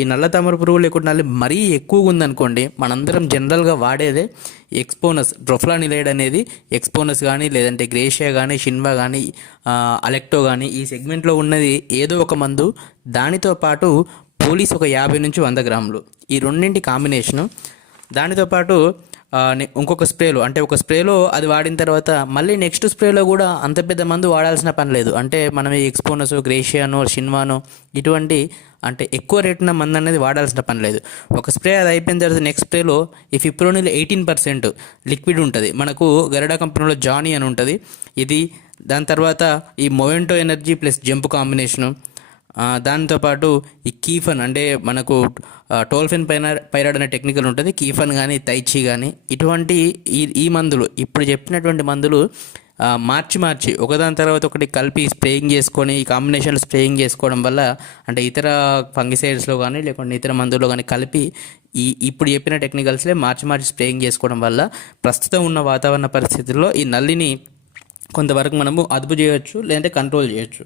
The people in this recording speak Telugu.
ఈ నల్ల తామర పురుగు లేకుండా నల్లి మరీ ఎక్కువగా ఉందనుకోండి, మనందరం జనరల్గా వాడేదే ఎక్స్పోనస్, డ్రోఫ్లానిలైడ్ అనేది ఎక్స్పోనస్ కానీ, లేదంటే గ్రేషియా కానీ, షిన్వా కానీ, అలెక్టో కానీ, ఈ సెగ్మెంట్లో ఉన్నది ఏదో ఒక మందు. దానితో పాటు పోలీస్ ఒక 50 నుంచి 100 గ్రాములు, ఈ రెండింటి కాంబినేషను. దానితో పాటు ఇంకొక స్ప్రేలో, అంటే ఒక స్ప్రేలో అది వాడిన తర్వాత మళ్ళీ నెక్స్ట్ స్ప్రేలో కూడా అంత పెద్ద మందు వాడాల్సిన పని లేదు. అంటే మనం ఈ ఎక్స్పోనస్, గ్రేషియానో, షిన్వానో ఇటువంటి అంటే ఎక్కువ రేట్ ఉన్న మందు అనేది వాడాల్సిన పని లేదు. ఒక స్ప్రే అది అయిపోయిన తర్వాత నెక్స్ట్ స్ప్రేలో ఈ ఫిప్రోనిల్ 18% లిక్విడ్ ఉంటుంది. మనకు గరుడా కంపెనీలో జానీ అని ఉంటుంది ఇది. దాని తర్వాత ఈ మొవెంటో ఎనర్జీ ప్లస్ జంప్ కాంబినేషను. దాంతోపాటు ఈ కీఫన్, అంటే మనకు టోల్ఫిన్ పైరాడ్ అనే టెక్నికల్ ఉంటుంది, కీఫన్ కానీ, తైచి కానీ, ఇటువంటి ఈ మందులు ఇప్పుడు చెప్పినటువంటి మందులు మార్చి ఒకదాని తర్వాత ఒకటి కలిపి స్ప్రేయింగ్ చేసుకొని, ఈ కాంబినేషన్లో స్ప్రేయింగ్ చేసుకోవడం వల్ల, అంటే ఇతర ఫంగిసైడ్స్లో కానీ లేకుంటే ఇతర మందుల్లో కానీ కలిపి ఇప్పుడు చెప్పిన టెక్నికల్స్లే మార్చి స్ప్రేయింగ్ చేసుకోవడం వల్ల ప్రస్తుతం ఉన్న వాతావరణ పరిస్థితుల్లో ఈ నల్లిని కొంతవరకు మనము అదుపు చేయవచ్చు, లేదంటే కంట్రోల్ చేయొచ్చు.